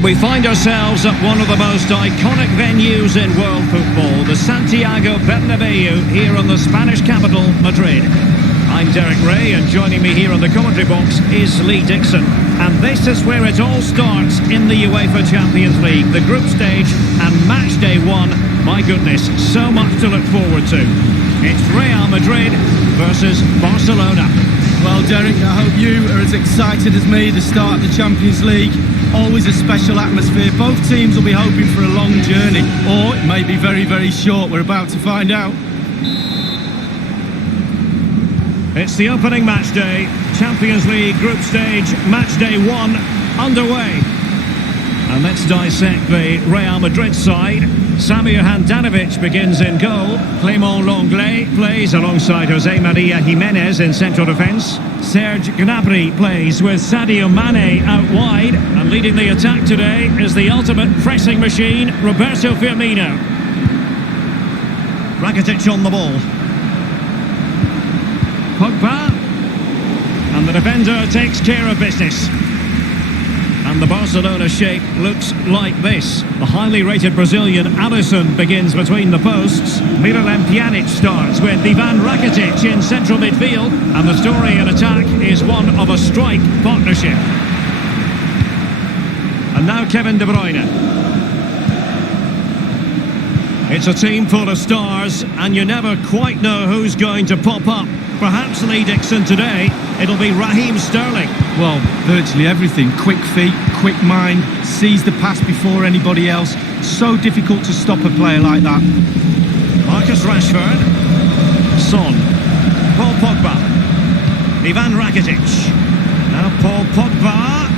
And we find ourselves at one of the most iconic venues in world football, the Santiago Bernabeu, here in the Spanish capital, Madrid. I'm Derek Ray, and joining me here on the commentary box is Lee Dixon. And this is where it all starts in the UEFA Champions League, the group stage and match day one. My goodness, so much to look forward to. It's Real Madrid versus Barcelona. Well, Derek, I hope you are as excited as me. The start of the Champions League, always a special atmosphere. Both teams will be hoping for a long journey, or it may be very, very short. We're about to find out. It's the opening match day, Champions League group stage, match day one, underway. And let's dissect the Real Madrid side. Samir Handanovic begins in goal. Clément Lenglet plays alongside Jose Maria Jimenez in central defence. Serge Gnabry plays with Sadio Mane out wide. And leading the attack today is the ultimate pressing machine, Roberto Firmino. Rakitic on the ball. Pogba. And the defender takes care of business. And the Barcelona shape looks like this. The highly rated Brazilian Alisson begins between the posts. Miralem Pjanic starts with Ivan Rakitic in central midfield. And the story in attack is one of a strike partnership. And now Kevin De Bruyne. It's a team full of stars, and you never quite know who's going to pop up. Perhaps Lee Dixon today, it'll be Raheem Sterling. Well, virtually everything. Quick feet, quick mind, sees the pass before anybody else. So difficult to stop a player like that. Marcus Rashford. Son. Paul Pogba. Ivan Rakitic. Now Paul Pogba.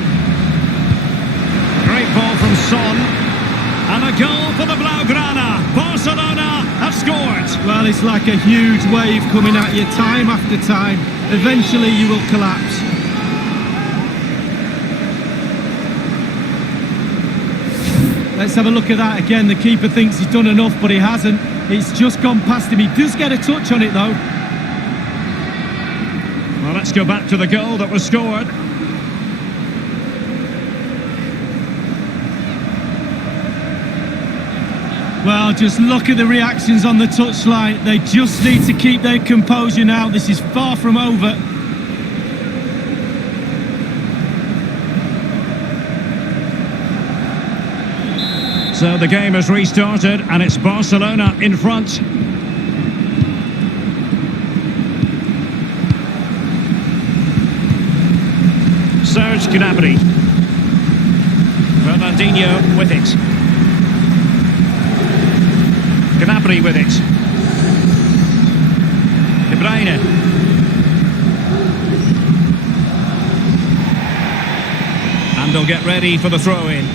Great ball from Son. And a goal for the Blaugrana. Barcelona have scored. Well, it's like a huge wave coming at you time after time. Eventually you will collapse. Let's have a look at that again. The keeper thinks he's done enough, but he hasn't. It's just gone past him. He does get a touch on it, though. Well, let's go back to the goal that was scored. Well, just look at the reactions on the touchline. They just need to keep their composure now. This is far from over. So the game has restarted, and it's Barcelona in front. Serge Gnabry. Fernandinho with it. Gnabry with it. De Bruyne. And they'll get ready for the throw-in.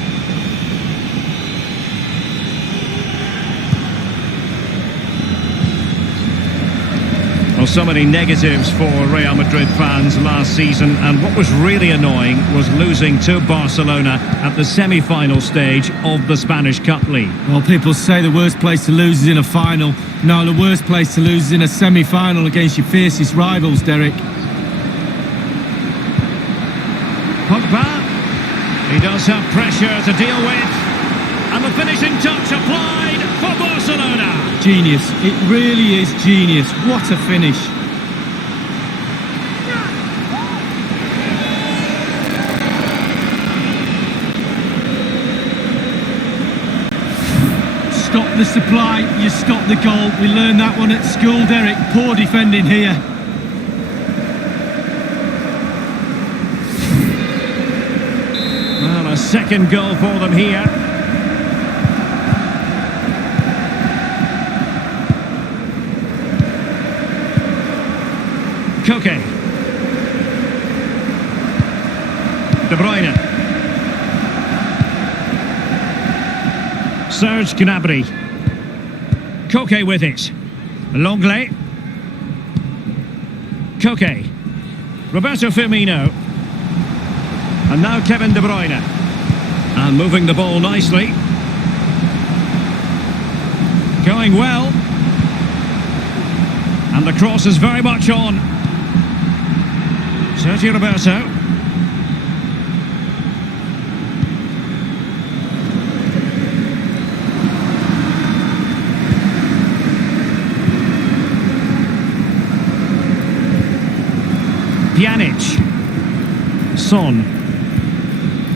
Well, so many negatives for Real Madrid fans last season, and what was really annoying was losing to Barcelona at the semi-final stage of the Spanish Cup League. Well, people say the worst place to lose is in a final. No, the worst place to lose is in a semi-final against your fiercest rivals, Derek. Pogba. He does have pressure to deal with. And the finishing touch applied for Barcelona. Genius. It really is genius. What a finish. Stop the supply, you stop the goal. We learned that one at school, Derek. Poor defending here. Well, a second goal for them here. Koke. De Bruyne. Serge Gnabry. Koke with it. Lenglet. Koke. Roberto Firmino. And now Kevin De Bruyne. And moving the ball nicely. Going well. And the cross is very much on. Sergio Roberto. Pjanic. Son.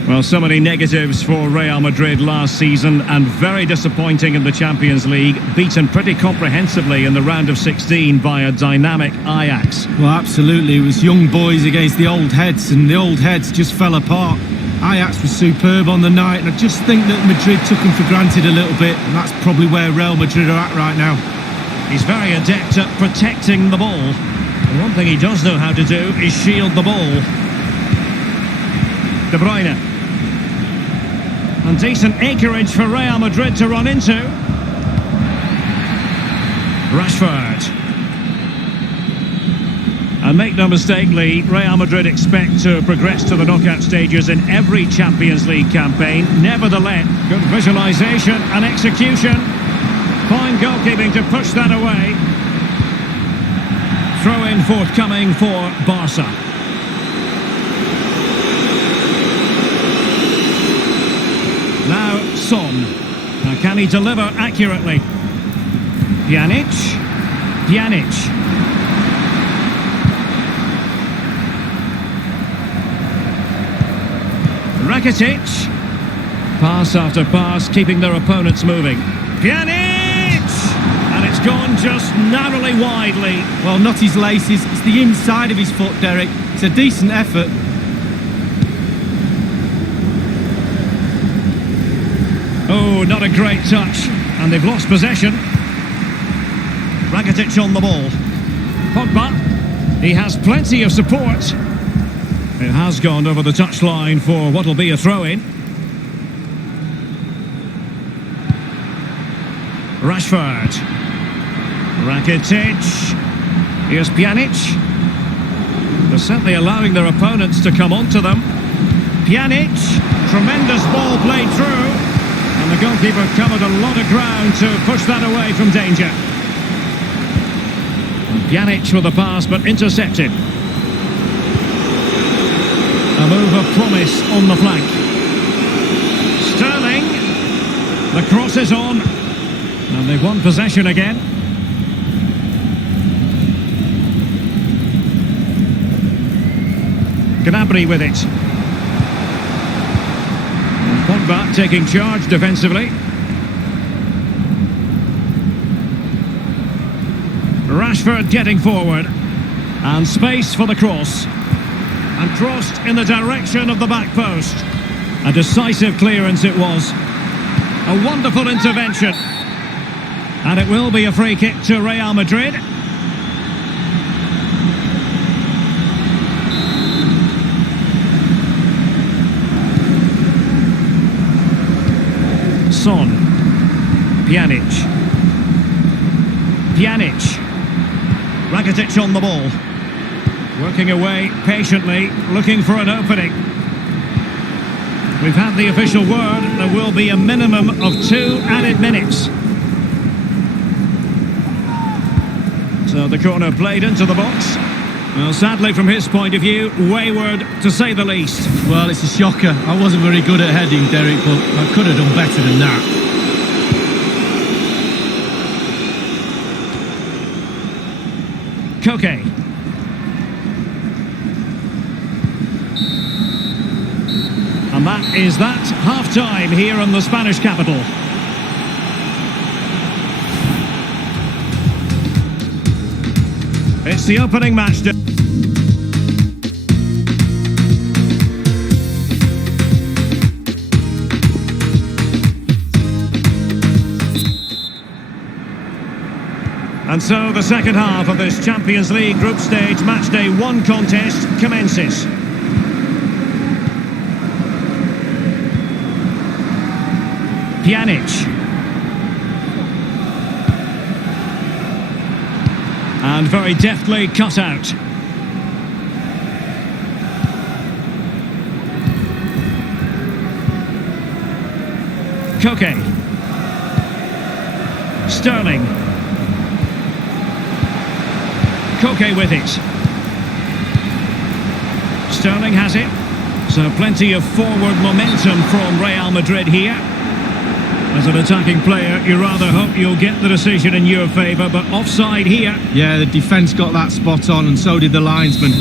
Well, so many negatives for Real Madrid last season, and very disappointing in the Champions League. Beaten pretty comprehensively in the round of 16 by a dynamic Ajax. Well, absolutely. It was young boys against the old heads, and the old heads just fell apart. Ajax was superb on the night, and I just think that Madrid took them for granted a little bit, and that's probably where Real Madrid are at right now. He's very adept at protecting the ball. And one thing he does know how to do is shield the ball. De Bruyne. And decent acreage for Real Madrid to run into. Rashford. And make no mistake, Lee, Real Madrid expect to progress to the knockout stages in every Champions League campaign. Nevertheless, good visualisation and execution. Fine goalkeeping to push that away. Throw-in forthcoming for Barca. Now Son. Now can he deliver accurately? Pjanic. Pjanic. Rakitic. Pass after pass, keeping their opponents moving. Pjanic! And it's gone just narrowly widely. Well, not his laces, it's the inside of his foot, Derek. It's a decent effort. Oh, not a great touch. And they've lost possession. Rakitic on the ball. Pogba. He has plenty of support. It has gone over the touchline for what will be a throw-in. Rashford. Rakitic. Here's Pjanic. They're certainly allowing their opponents to come onto them. Pjanic. Tremendous ball played through. And the goalkeeper covered a lot of ground to push that away from danger. And Pjanic with the pass, but intercepted. A move of promise on the flank. Sterling. The cross is on. And they've won possession again. Gnabry with it. And Pogba taking charge defensively. Rashford getting forward. And space for the cross. And crossed in the direction of the back post. A decisive clearance it was. A wonderful intervention. And it will be a free kick to Real Madrid. Son. Pjanic. Pjanic. Rakitic on the ball. Working away patiently, looking for an opening. We've had the official word. There will be a minimum of 2 added minutes. So the corner played into the box. Well, sadly from his point of view, wayward to say the least. Well, it's a shocker. I wasn't very good at heading, Derek, but I could have done better than that. Koke. And that is that. Half-time here in the Spanish capital. It's the opening match day. And so the second half of this Champions League group stage matchday 1 contest commences. Pjanic. And very deftly cut out. Koke. Sterling. Koke with it. Sterling has it. So plenty of forward momentum from Real Madrid here. As an attacking player, you rather hope you'll get the decision in your favour, but offside here. Yeah, the defence got that spot on, and so did the linesman.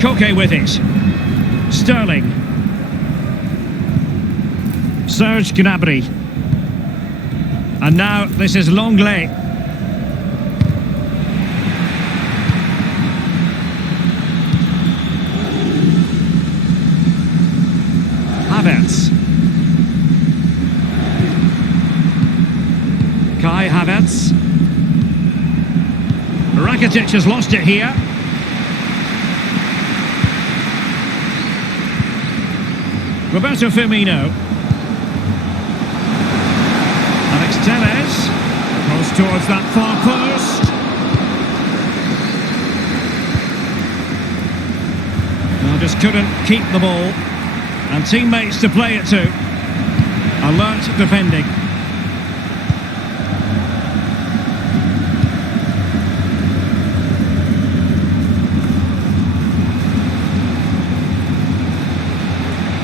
Koke with it. Sterling. Serge Gnabry. And now this is Longley. Havertz. Kai Havertz. Rakitic has lost it here. Roberto Firmino. Alex Telles goes towards that far post. No, just couldn't keep the ball. And teammates to play it to. Alert defending.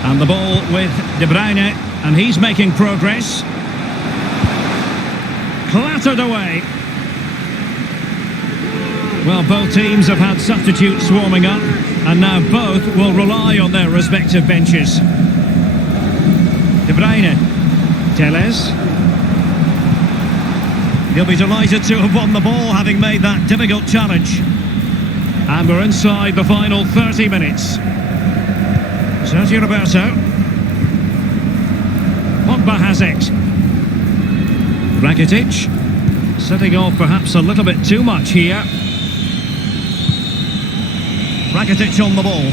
And the ball with De Bruyne, and he's making progress. Clattered away. Well, both teams have had substitutes swarming up, and now both will rely on their respective benches. De Bruyne. Telles. He'll be delighted to have won the ball, having made that difficult challenge. And we're inside the final 30 minutes. Sergio Roberto. Pogba has it. Rakitic. Setting off perhaps a little bit too much here. Rakitic on the ball.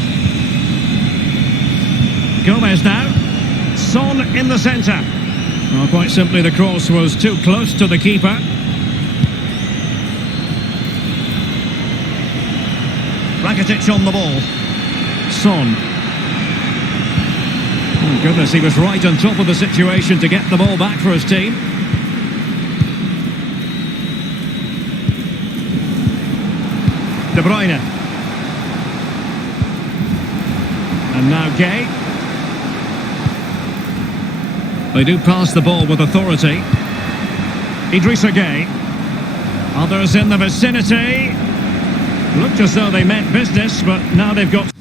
Gomez now. Son in the centre. Well, quite simply the cross was too close to the keeper. Rakitic on the ball. Son. Oh goodness, he was right on top of the situation to get the ball back for his team. De Bruyne. And now Gay. They do pass the ball with authority. Idrissa Gay. Others in the vicinity. Looked as though they meant business, but now they've got...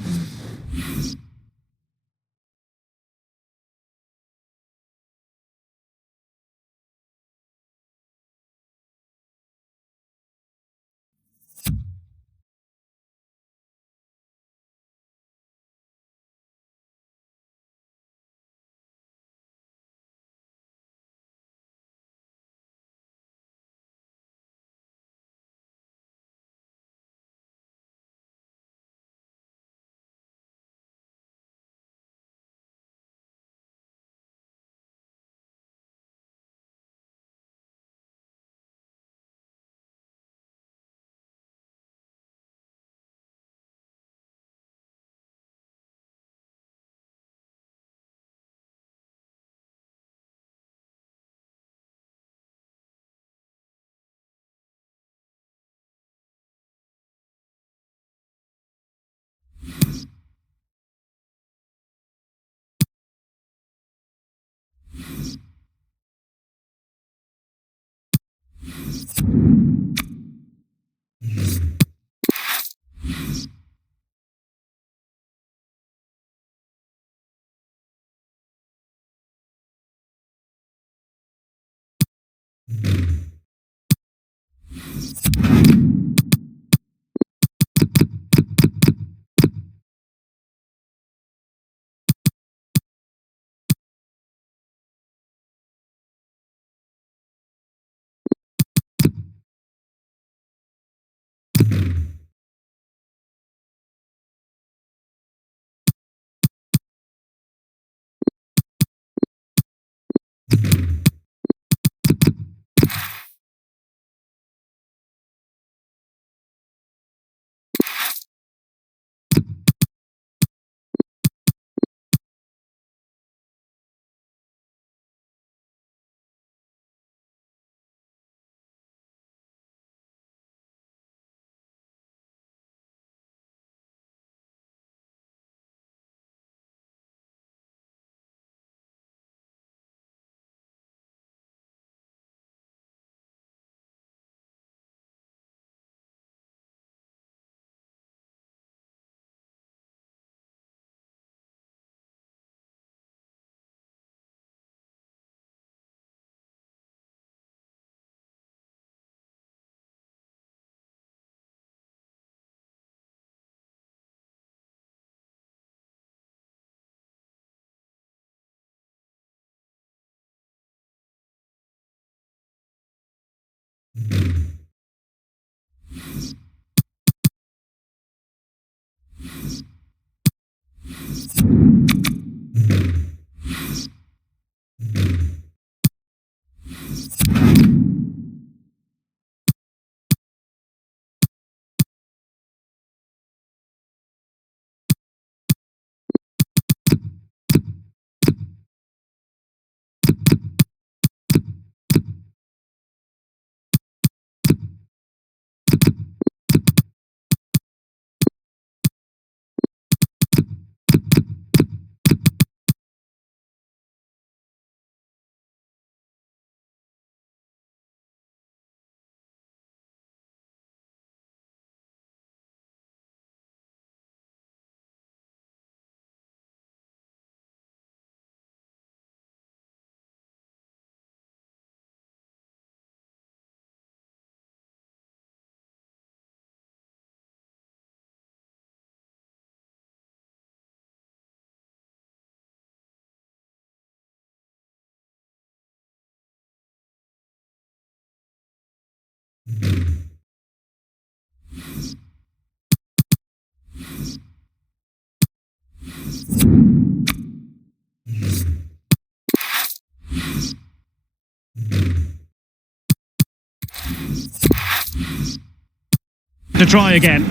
to try again.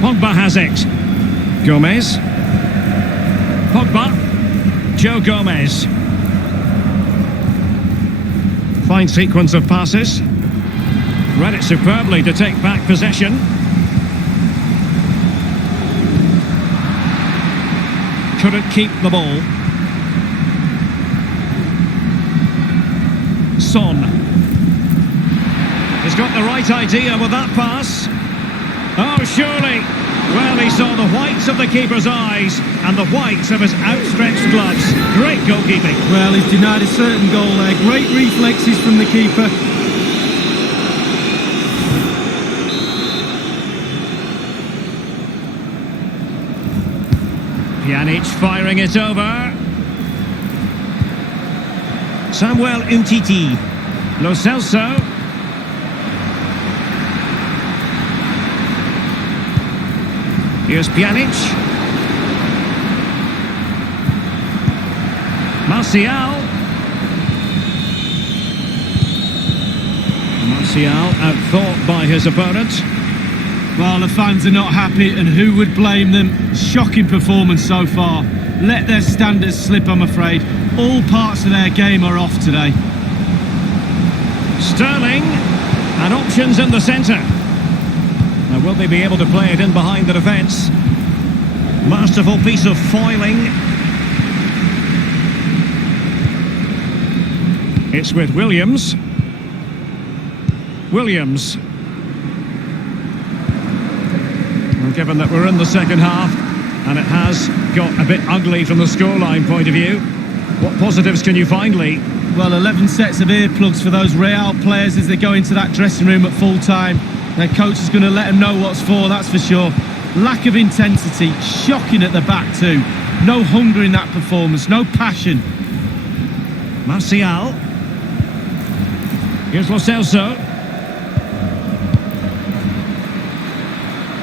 Pogba has it. Gomez. Pogba. Joe Gomez. Fine sequence of passes. Read it superbly to take back possession. Couldn't keep the ball. Son. He's got the right idea with that pass. Oh, surely. Well, he saw the whites of the keeper's eyes and the whites of his outstretched gloves. Great goalkeeping. Well, he's denied a certain goal there. Great reflexes from the keeper. Pjanic firing it over. Samuel Umtiti. Lo Celso. Here's Pjanic. Martial. Martial outthought by his opponent. Well, the fans are not happy, and who would blame them? Shocking performance so far. Let their standards slip, I'm afraid. All parts of their game are off today. Sterling, and options in the centre. Now, will they be able to play it in behind the defence? Masterful piece of foiling. It's with Williams. Williams. Well, given that we're in the second half, and it has got a bit ugly from the scoreline point of view, what positives can you find, Lee? Well, 11 sets of earplugs for those Real players as they go into that dressing room at full time. Their coach is going to let them know what's for, that's for sure. Lack of intensity, shocking at the back too. No hunger in that performance, no passion. Martial. Here's Lo Celso.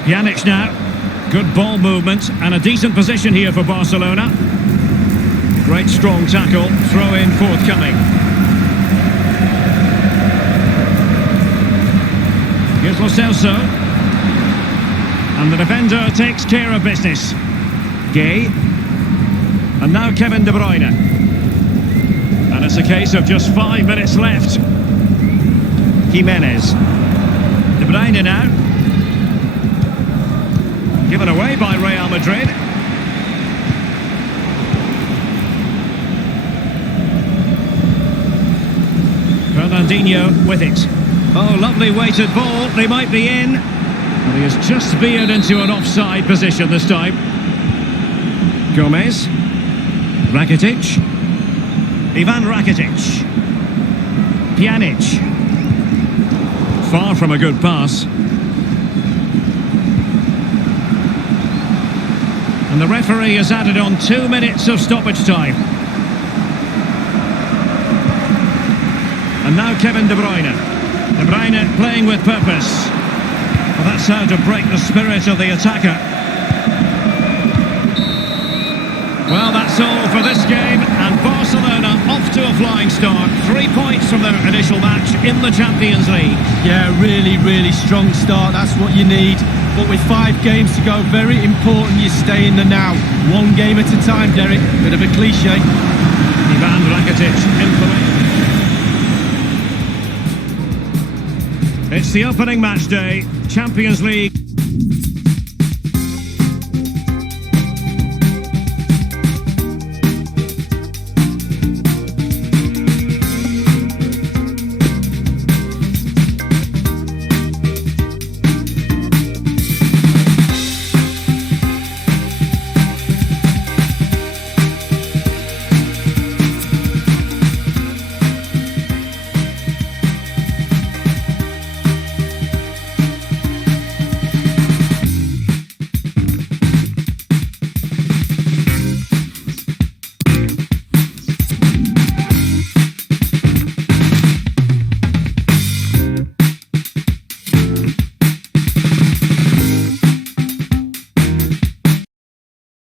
Pjanic now. Good ball movement and a decent position here for Barcelona. Great strong tackle, throw in forthcoming. Here's Lo Celso. And the defender takes care of business. Gay. And now Kevin De Bruyne. And it's a case of just 5 minutes left. Jimenez. De Bruyne now. Given away by Real Madrid. Fernandinho with it. Oh, lovely weighted ball. They might be in. And he has just veered into an offside position this time. Gomez. Rakitic. Ivan Rakitic. Pjanic. Far from a good pass. And the referee has added on 2 minutes of stoppage time. And now Kevin De Bruyne. De Bruyne playing with purpose. Well, that's how to break the spirit of the attacker. Well, that's all for this game, and Barcelona off to a flying start. 3 points from their initial match in the Champions League. Yeah, really, really strong start, that's what you need. But with 5 games to go, very important you stay in the now. 1 game at a time, Derek. Bit of a cliche. Ivan Rakitic in for it. It's the opening match day, Champions League.